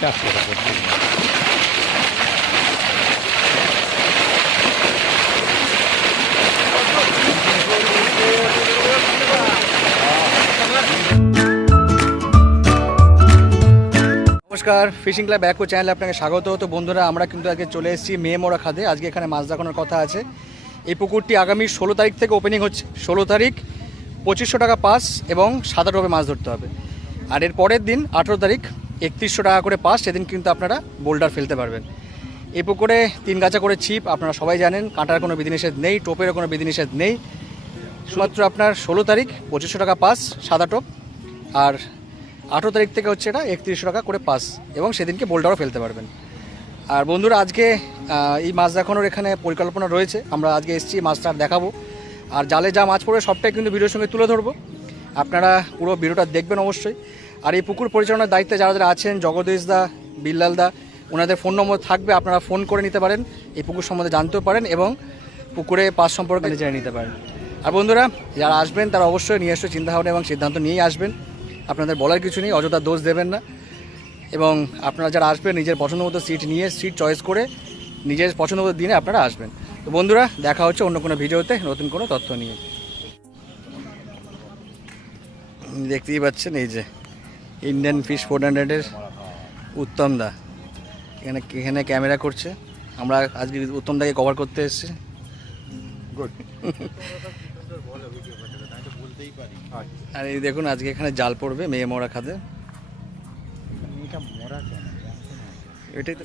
নমস্কার, fishing club ব্যাকো চ্যানেলে আপনাকে স্বাগত। তো বন্ধুরা, আমরা কিন্তু আজকে চলে এসেছি মেয়ে মোড়া খাদে। আজকে এখানে মাছ দেখানোর কথা আছে। এই পুকুরটি আগামী ষোলো তারিখ থেকে ওপেনিং হচ্ছে। ষোলো তারিখ, পঁচিশশো টাকা পাস এবং সাদা মাছ ধরতে হবে। আর এর পরের দিন, আঠেরো তারিখ একত্রিশশো টাকা করে পাস, সেদিন কিন্তু আপনারা বোল্ডার ফেলতে পারবেন। এ পুকুরে তিন গাছা করে ছিপ, আপনারা সবাই জানেন, কাঁটার কোনো বিধিনিষেধ নেই টোপেরও কোনো বিধিনিষেধ নেই। শুধুমাত্র আপনার ষোলো তারিখ পঁচিশশো টাকা পাস, সাদা টোপ, আর আঠেরো তারিখ থেকে হচ্ছে এটা একত্রিশশো টাকা করে পাস, এবং সেদিনকে বোল্ডারও ফেলতে পারবেন। আর বন্ধুরা, আজকে এই মাছ দেখানোর এখানে পরিকল্পনা রয়েছে। আমরা আজকে এসেছি মাছটা দেখাবো। আর জালে যা মাছ পড়বে, সবটাই কিন্তু ভিডিওর সঙ্গে তুলে ধরবো। আপনারা পুরো ভিডিওটা দেখবেন অবশ্যই। আর এই পুকুর পরিচালনার দায়িত্বে যারা যারা আছেন জগদীশ দা বিল্লাল দা ওনাদের ফোন নম্বর থাকবে আপনারা ফোন করে নিতে পারেন এই পুকুর সম্বন্ধে জানতেও পারেন এবং পুকুরে পাস সম্পর্কে জেনে নিতে পারেন। আর বন্ধুরা যারা আসবেন তারা অবশ্যই নিয়ে এসে চিন্তাভাবনা এবং সিদ্ধান্ত নিয়েই আসবেন। আপনাদের বলার কিছু নেই অযথা দোষ দেবেন না। এবং আপনারা যারা আসবেন নিজের পছন্দ মতো সিট নিয়ে সিট চয়েস করে নিজের পছন্দ মতো দিনে আপনারা আসবেন। তো বন্ধুরা দেখা হচ্ছে অন্য কোনো ভিডিওতে নতুন কোনো তথ্য নিয়ে। দেখতেই পাচ্ছেন এই যে। ইন্ডিয়ান ফিশ ফোর হান্ড্রেডের উত্তম দা। এখানে এখানে ক্যামেরা করছে। আমরা আজকে উত্তম দাকে কভার করতে এসেছি। আর এই দেখুন আজকে এখানে জাল পড়বে মেয়ে মরা খাদে এটাই তো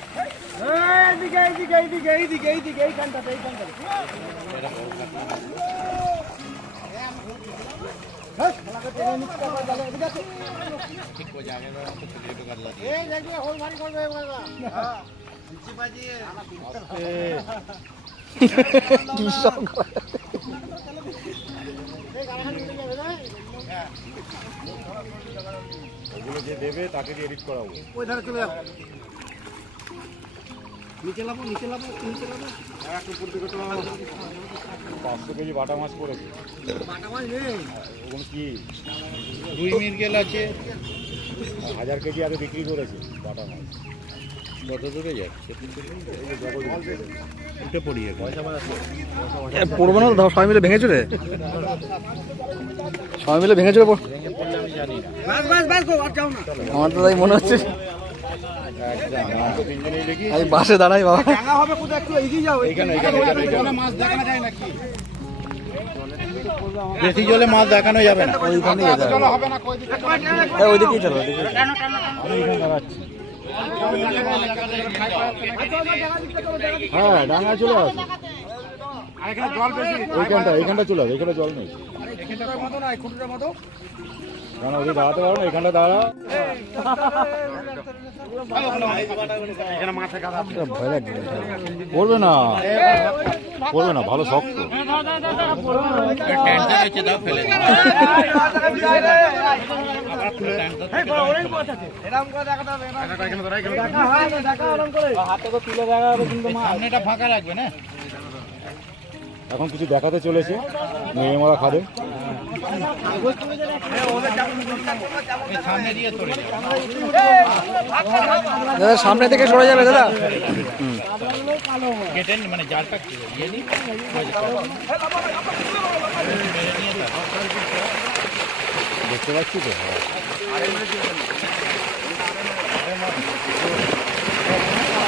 হুম কি সব করে? ওগুলো যে দেবে তাকে এডিট করাবো। পাঁচশো কেজি বাটা মাছ পড়েছে। ওগুলো কি? রুই মিরগেল আছে। হাজার কেজি আগে বিক্রি করেছে বাটা মাছ। পড়ব না তো? সবাই মিলে ভেঙে চলে সবাই মিলে ভেঙে চলে আমার তো তাই মনে হচ্ছে একদম আমরা তো তিনজনেই দেখি আমি বাসে দাঁড়াই বাবা। এইখানে এইখানে এইখানে এইখানে মাছ দেখানো যায় নাকি? বেশি জলে মাছ দেখানো যাবে না। ওইখানেই যেতে হবে। হ্যাঁ, ওইদিকেই চলো এখানে হ্যাঁ ডাঙা চলে আসে। এইখানটা এইখানটা চলে আসে এখানে জল নেই। কেন ওদিকে দাঁড়াতে পারো না এখানটা দাঁড়া। ভয় লাগছে। পড়বে না। পড়বে না ভালো শক্ত। এখন কিছু দেখাতে চলেছে মেয়ে মরা খাবে। দাদা, সামনে থেকে সরে যাবে, দাদা। মানে দেখতে পাচ্ছি তো।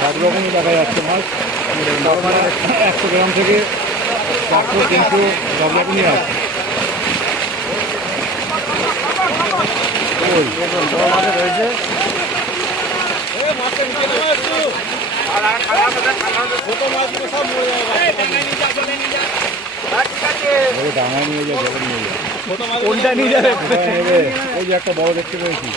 সব রকমই দেখা যাচ্ছে মাছ। একশো গ্রাম থেকে চারশো তিনশো সব রকমই আছে। ওই। রয়েছে ডাঙায় নিয়ে নিয়ে কোনটা নিয়ে যাবে? ওই যে একটা বড় দেখতে পেয়েছি।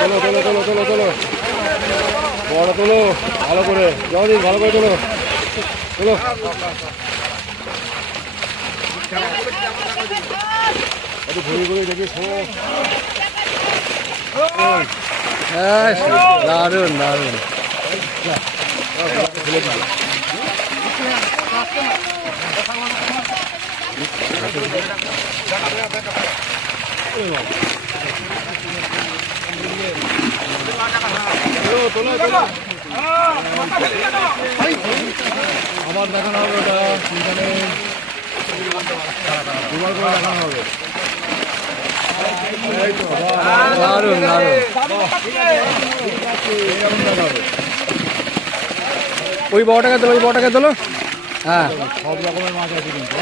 তোলো তোলো তোলো তোলো তোলো। বড় তোলো ভালো করে। জগদীশ ভালো করে তোলো। তোলো। একটু ঘুরে ঘুরে দেখি দারুণ দারুণ। তোলো দেখানো হবে ওটা দুবার করে দেখানো হবে। ওই বড়টাকে তোলো, ওই বড়টাকে তোলো। হ্যাঁ। সব রকমের মাছ আছে কিন্তু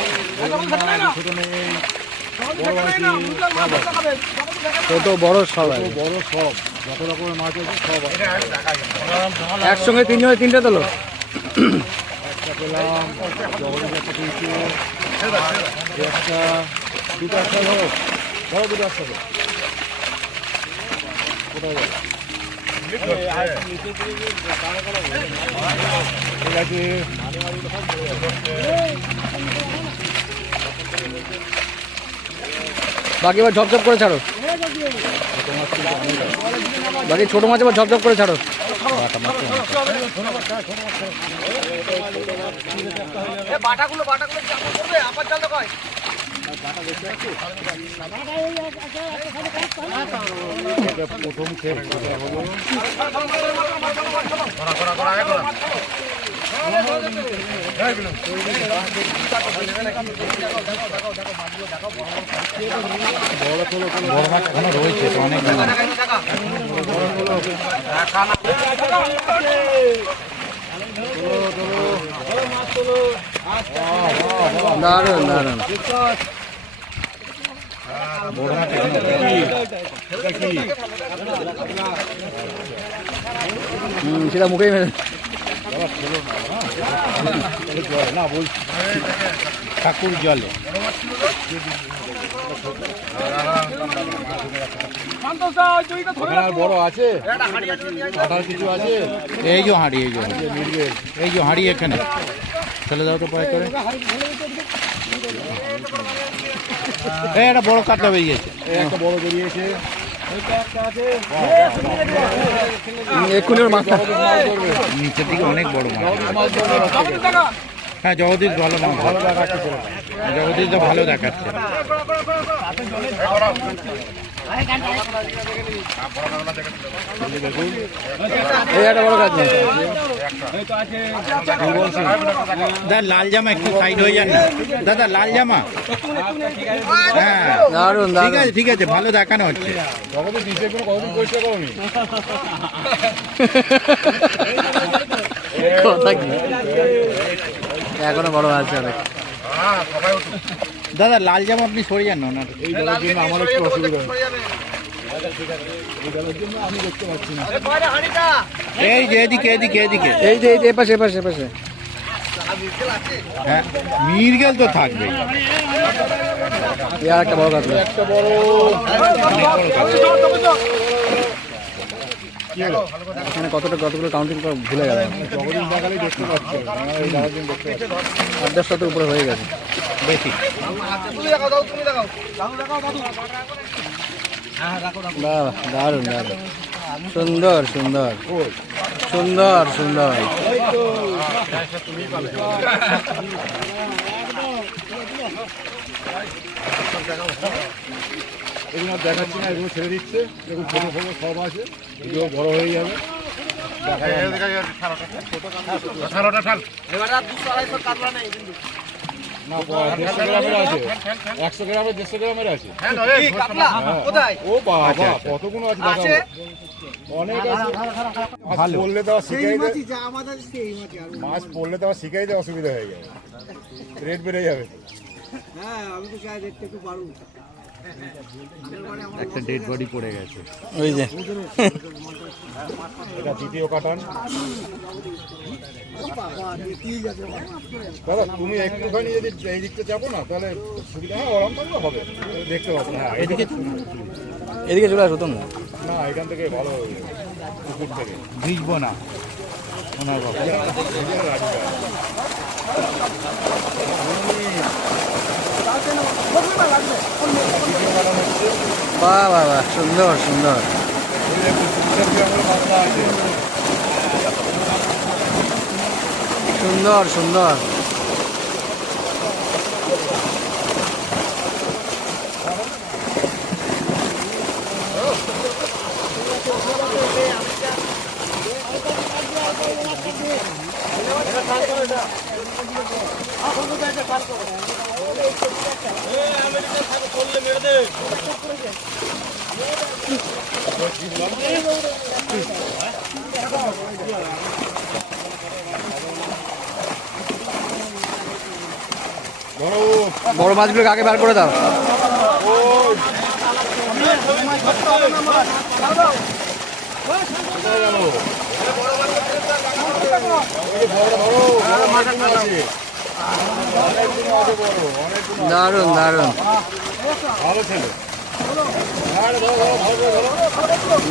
ছোট, বড় সব বড় সব যত রকমের মাছ আছে সব একসঙ্গে তিনজনে তিনটে তোলো। একটা পেলাম একটা দুটো একটা দুটো কোথায়? বাকি এবার ঝপঝপ করে ছাড়ো। বাকি ছোট মাছ এবার ঝপঝপ করে ছাড়ো। এটা হলো বড় তোলো তোলো বড় মাছ রয়েছে অনেক দারুণ দারুণ বড় মাছ এখনও রয়েছে। এটা কি সেটা মুখেই মেরে না বলছি ঠাকুর জলে বড় আছে কিছু আছে এই যে হাঁড়ি, এই যে এই যে হাঁড়ি এখানে। চলে যাও তো পরে করে। এই একটা বড় কাতলা বেরিয়েছে এই একটা বড় বেরিয়েছে। নিচের দিকে অনেক বড় মাছ। হ্যাঁ জগদীশ ভালো মাছ ভালো দেখাচ্ছে জগদীশ তো ভালো দেখাচ্ছে। লাল জামা একটু সাইড হয়ে যান। দাদা লাল জামা? হ্যাঁ। ঠিক আছে ঠিক আছে ভালো দেখানো হচ্ছে। এখনও বড় আছে অনেক। দাদা লাল জামা আপনি সরে যান না ওনার এই জলের জন্য আমার একটু অসুবিধা হচ্ছে এই জলের আমি দেখতে পাচ্ছি না এই যে এদিকে এদিকে এদিকে। এই যে এই যে এপাশে এপাশে এপাশে। হ্যাঁ মিরগেল তো থাকবে। একটা বড় একটা বড়। এখানে কতটা কতগুলো কাউন্টিং ভুলে গেল আট উপরে হয়ে গেছে। বেশি। বাহ, দারুণ দারুণ। সুন্দর সুন্দর। সুন্দর সুন্দর। এগুলো আর দেখাচ্ছি না এগুলো ছেড়ে দিচ্ছে। দেখুন ছোটো ছোটো সব আছে। এগুলো বড় হয়ে যাবে। না। না দেড়শো গ্রামের আছে। একশো গ্রামের দেড়শো গ্রামের আছে। হ্যাঁ। ও বাবা কতগুলো আছে দেখাবো অনেক আছে। মাছ পড়লে তো আবার শিখাই দেয় মাছ পড়লে তো আবার শিখাই দেয় অসুবিধা হয়ে যাবে। রেট বেড়ে যাবে। হ্যাঁ আমি তো চাই দেখতে একটু পারব একটা ডেড বডি পড়ে গেছে। ওই যে। এটা দ্বিতীয় কাটান। দাদা তুমি একটুখানি যদি এই দিকটা যাব না তাহলে সুবিধা হয় ওরম থাকলে হবে। দেখতে পাবো হ্যাঁ এদিকে এদিকে চলে আসো তোমরা। না এখান থেকে ভালো পুকুর থেকে। ভিজবো না। ওনার বাবা। বাহ বাহ বাহ সুন্দর সুন্দর সুন্দর সুন্দর ধরো বড় মাছগুলোকে আগে বার করে দাও ওই কোথায় গেল? এই যে বড় ধরো, বড় মাছগুলো আছে। অনেকগুলো আছে বড়,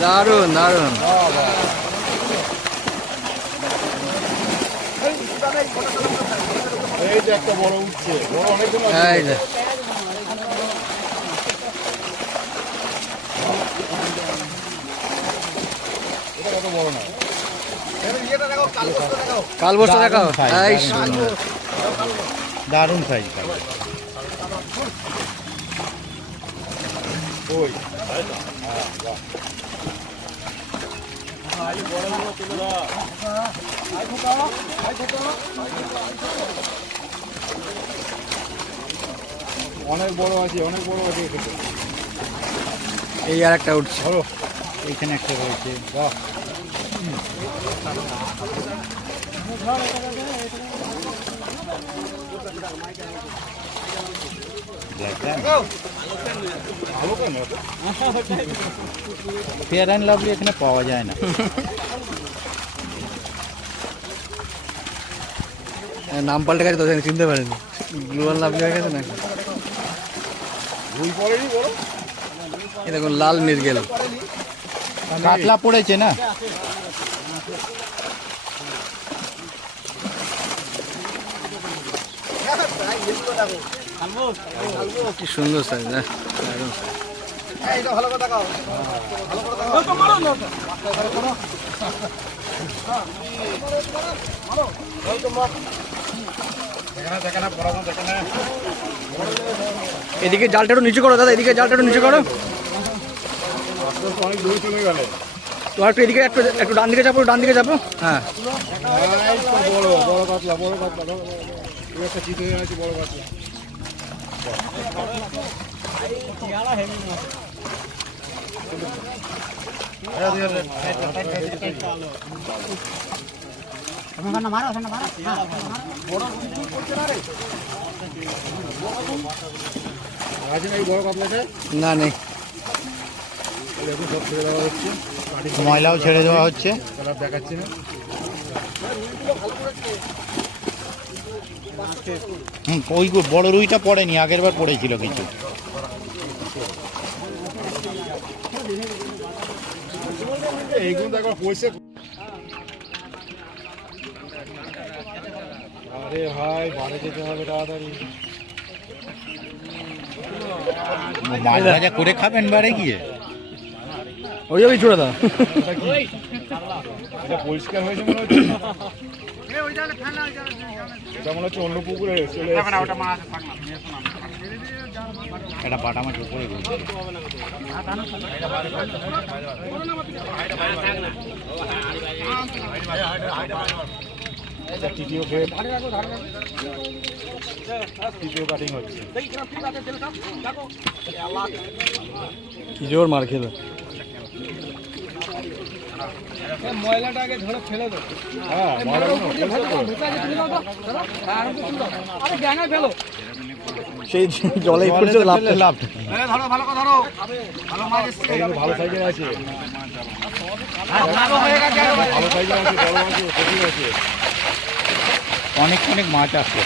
দারুণ দারুণ বাহ, বাহ। এই যে একটা বড় উঠছে বড় অনেকগুলো এই যে এটা কত বড় না কাল দেখাও এই সুন্দর। দারুণ সাইজ ওই। অনেক বড় আছে অনেক বড় আছে এই আর একটা উঠছে। ধরো এইখানে একটা রয়েছে বাহ? ফেয়ার অ্যান্ড লাভলি এখানে পাওয়া যায় না। নাম পাল্টে গেছে তো চিনতে পারেনি। গ্লোবাল লাভলি হয়ে গেছে না দেখুন লাল মির্গেল কাতলা পড়েছে না? কি সুন্দর সাইজ হ্যাঁ। দেখে না এদিকে জালটা একটু নিচু করো দাদা এদিকে জালটা একটু নিচু করো। অনেক দূরে চলে গেলে তো একটু এদিকে একটু একটু ডান দিকে যাব ডান দিকে যাব। হ্যাঁ। বড় বড় কাতলা বড় কাতলা ধরো, ধরো, ধরো। এই বড় না এই না নেই। সব ছেড়ে দেওয়া হচ্ছে ময়লাও ছেড়ে দেওয়া হচ্ছে। দেখাচ্ছি না হুম ওই বড় রুইটা পড়েনি আগের বার পড়েছিল কিছু। আরে ভাই বাড়ি যেতে হবে তাড়াতাড়ি। মাছ ভাজা করে খাবেন বারে গিয়ে? ওই যাবেই ছুড়ে দাও পরিষ্কার হয়েছে মনে হচ্ছে? এটা মনে হচ্ছে অন্য পুকুরে চলে। একটা বাটা মাছ উপরে তৃতীয় তৃতীয় কাটিং হচ্ছে। কি জোর মার খেলো? হ্যাঁ করো। সেই জলে পড়ছে লাভ লাভ এগুলো ভালো সাইজের আছে। ভালো সাইজের আছে বড় আছে আছে। অনেক অনেক মাছ আসছে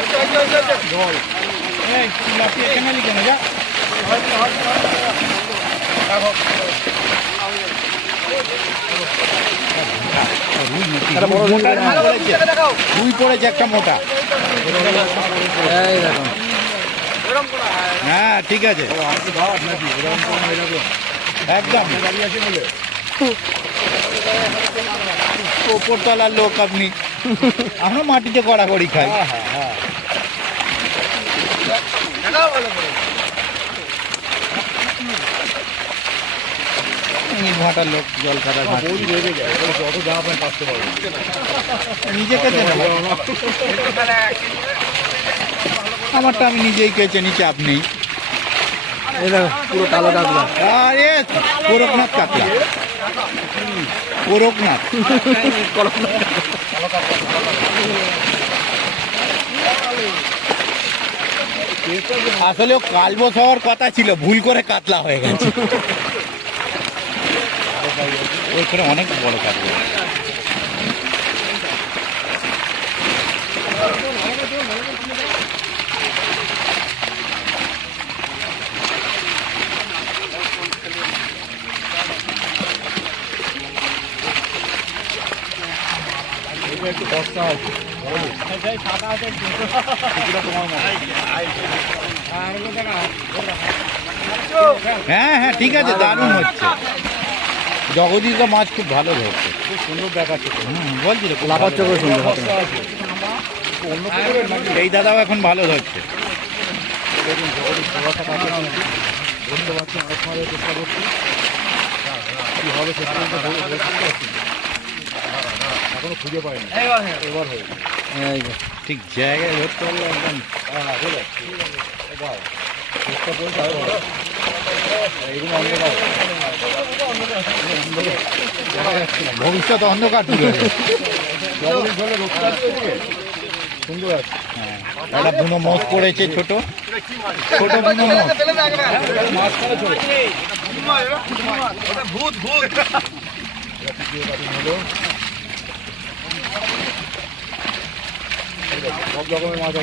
ওটা করতে এই তুই লাফিয়ে এখানে এলি কেন যা একটা বড় মোটার মাছ পড়েছে রুই পড়েছে একটা মোটা এই দেখো হ্যাঁ ঠিক আছে। এরকম একদম। ওপরতলার লোক আপনি। আমরা মাটিতে কড়াকড়ি খাই। হ্যাঁ হ্যাঁ হ্যাঁ। ভাটার লোক জল বই রেগে যায় বলে যত জামা প্যান্ট কাটতে পারবে নিজেকে দেন আমারটা আমি নিজেই কেচে নিচে আপনি পুরো কালো কাঁকড়া আরে কোরকনাথ কোরকনাথ। আসলে ও কালবোস হওয়ার কথা ছিল ভুল করে কাতলা হয়ে গেছে। ওইখানে অনেক বড় কাতলা এটা একটু বস্তা আছে কিছুটা তোমার মতো হ্যাঁ হ্যাঁ ঠিক আছে দারুণ হচ্ছে। জগদীশ মাছ খুব ভালো ধরছে। খুব সুন্দর দেখাচ্ছে বলছি তো খুব লাফাচ্ছে সুন্দর পুকুরের এই দাদাও এখন ভালো ধরছে। দেখুন জগদীশ বুঝতে পারছি অনেক সময় চেষ্টা করছি। কি হবে শেষ বলে বুঝতে পারছি না। এখনও খুঁজে এবার হয়ে ঠিক জায়গায় ধরতে পারলে একদম। হ্যাঁ চলে চেষ্টা হবে। অন্ধকার। ভবিষ্যৎ অন্ধকার হয়ে? সুন্দর আছে। হ্যাঁ, একটা বুনো পড়েছে ছোট। ছোট বুনো মাঝখানে চলে। ভূত ভূত। হলো। সব রকমের মাছ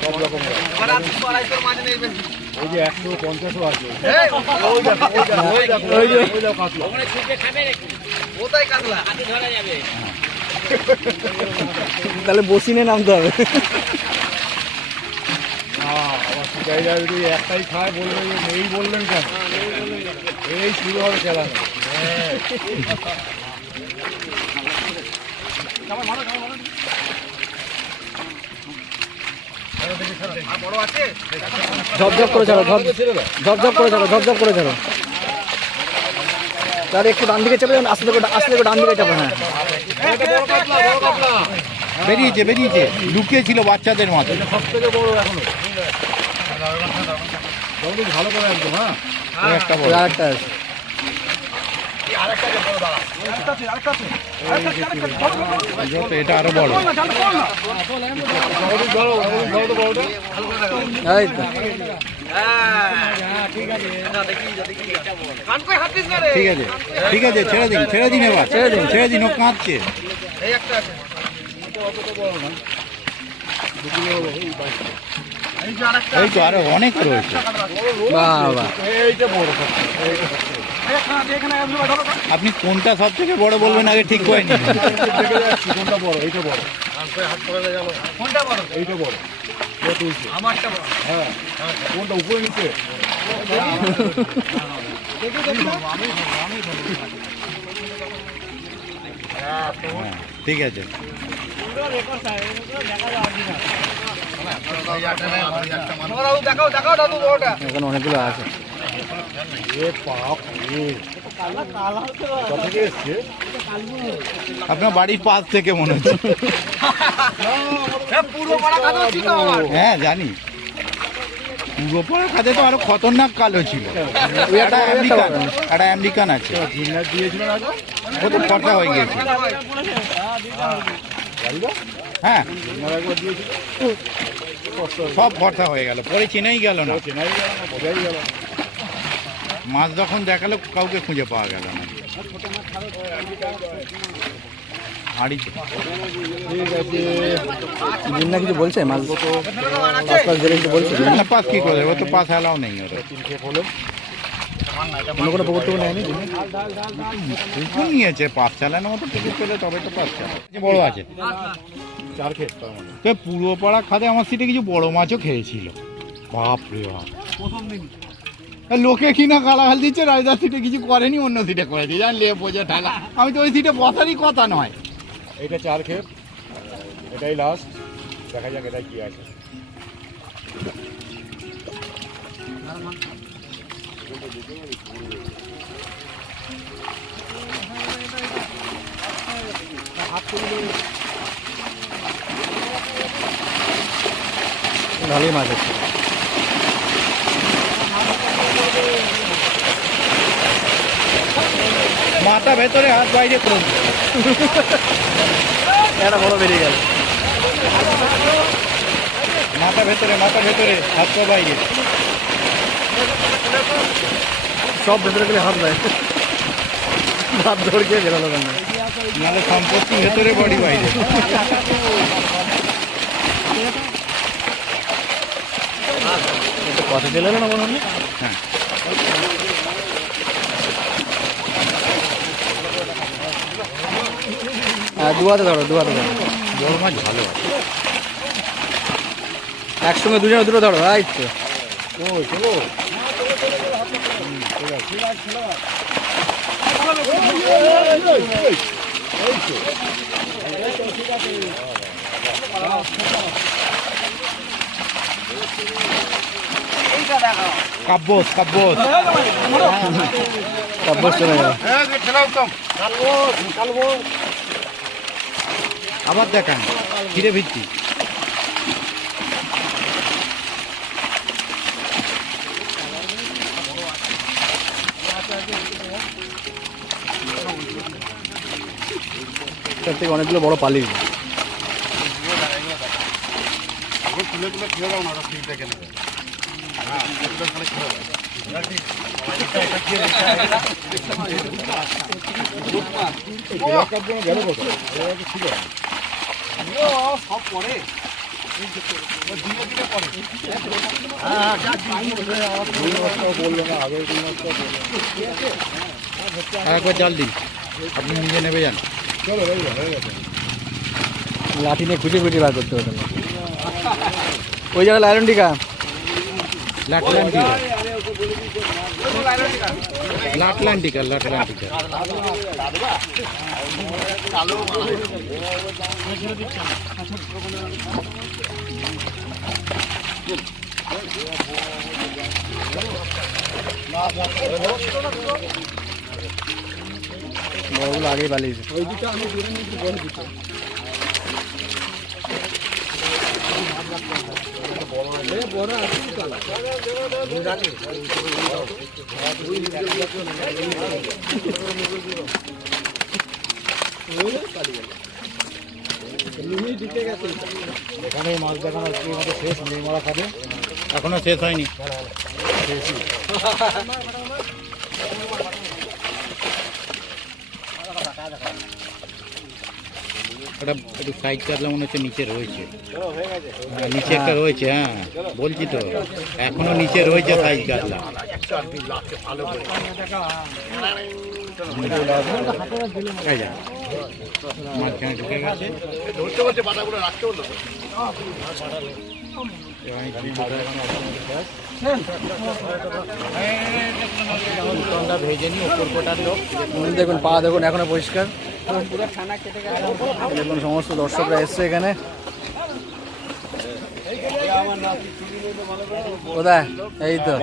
সব রকমের ওই যে পঞ্চাশও আছে। তাহলে বসিনে নামতে হবে যদি একটাই খায় বলবে যে নেই বললেন কেন এই শুরু হবে খেলা ঝপঝপ করে ছাড়ো ঝপঝপ করে ছাড়ো ঝপঝপ করে ছাড়ো। তাহলে একটু ডান দিকে চাপে আস্তে থেকে আস্তে থেকে ডান দিকে চাপে হ্যাঁ। বেরিয়েছে বেরিয়েছে। লুকিয়ে ছিল বাচ্চাদের মাথা সব থেকে বড় এখনও। ভালো করে একদম হ্যাঁ একটা ওই বড় আরেকটা আছে যত এটা আরও বড় আছে ঠিক আছে ছেড়ে দিন ছেড়ে দিন এবার ছেড়ে দিন। ছেড়ে দিন ও কাঁদছে এই তো আরও অনেক রয়েছে বাবা এইটা বড় সবচেয়ে, এইটা সবচেয়ে বড়। আপনি কোনটা সব থেকে বড় বলবেন আগে ঠিক করে নিন কোনটা বড়? এইটা বড়। এইটা বড়। তুলছে হ্যাঁ। কোনটা উপরে নিচে? হ্যাঁ, ঠিক আছে। এখানে অনেকগুলো আছে। আপনার বাড়ির পাশ থেকে মনে হচ্ছে। হ্যাঁ জানি। পূর্বপাড়া খাতে তো আরও খতরনাক কালো ছিল। একটা আমেরিকান একটা আমেরিকান আছে। ও তো হয়ে গেছে হ্যাঁ। সব ফটা হয়ে গেল পরে চিনেই গেল না চেনাই গেল না বোঝাই গেল না। মাছ যখন দেখাল কাউকে খুঁজে পাওয়া গেল না। হাঁড়ি ঠিক আছে। জিন্না কিছু বলছে? মাছ পাঁচ পাঁচ ধরে কিছু বলছে? না, পাস কি করে ও তো নেই ওর তিন খেপ অন্য কোনো পুকুর নেয়নি? নিয়েছে চালানোর মতো পেলে তবে তো বড় আছে। চার তো পূর্বপাড়া খাতে আমার সিটে কিছু বড় মাছও খেয়েছিল। বাপ রে বাপ। আর লোকে কিনা গালাগাল দিচ্ছে? রাজদার সিটে কিছু করেনি অন্য সিটে করেছে। জানলে বোঝা ঠেলা আমি তো ওই সিটে বসারই কথা নয়। এটা চার খেপ। এটাই লাস্ট দেখা যাক এটা কি আছে। ভালোই মাছ আছে। মাথা ভেতরে হাত বাইরে করুন। একটা বড় বেরিয়ে গেল। মাথা ভেতরে মাথা ভেতরে হাত পা বাইরে। সব ভেতরে গেলে হাত দেয় হাত ধরে গিয়ে বেরোলো কেন? নাহলে সম্পত্তি ভেতরে বডি বাইরে। কথা চলে না মনে হয়? হ্যাঁ হ্যাঁ দু হাতে ধরো দু ধরো। মাছ ভালো একসঙ্গে দুজনে দুটো ধরো, এই তো। কাব্যস কাব্যস। অভ্যাস চলে গেল। আবার দেখান। ফিরে ভিত্তি তার থেকে অনেকগুলো বড় পালি তুলে তুলে খেয়ে দাও না ওটা ঠিক দেখে নেবে হ্যাঁ খেয়ে দাও ব্লক কাপ জন্য গেল কোথায় এরা তো ছিল না। দুই মাসটাও বলল না আগের দুই মাসটাও বলল না। আর একবার জাল দিন আপনি নিজে নেবে যান চলো হয়ে গেল হয়ে গেছে লাঠি নিয়ে খুঁজে খুঁজে বার করতে হতো ওই জায়গায় লাইলন টিকা লাটলান্টিকা লাটলান্টিকা লাটলান্টিকা বড়গুলো আগেই পালিয়েছে এখানে মাছ দেখানো আজকে শেষ নির্মলা খাবে। এখনও শেষ হয়নি। ওটা একটু সাইড কাটলে মনে হচ্ছে নিচে রয়েছে। হ্যাঁ, নিচে একটা রয়েছে হ্যাঁ বলছি তো এখনও নিচে রয়েছে সাইজ কাটলা। মাঝখানে ঢুকে গেছে। দেখুন পা দেখুন এখনও পরিষ্কার। দেখুন সমস্ত দর্শকরা এসছে এখানে কোথায় এই তো।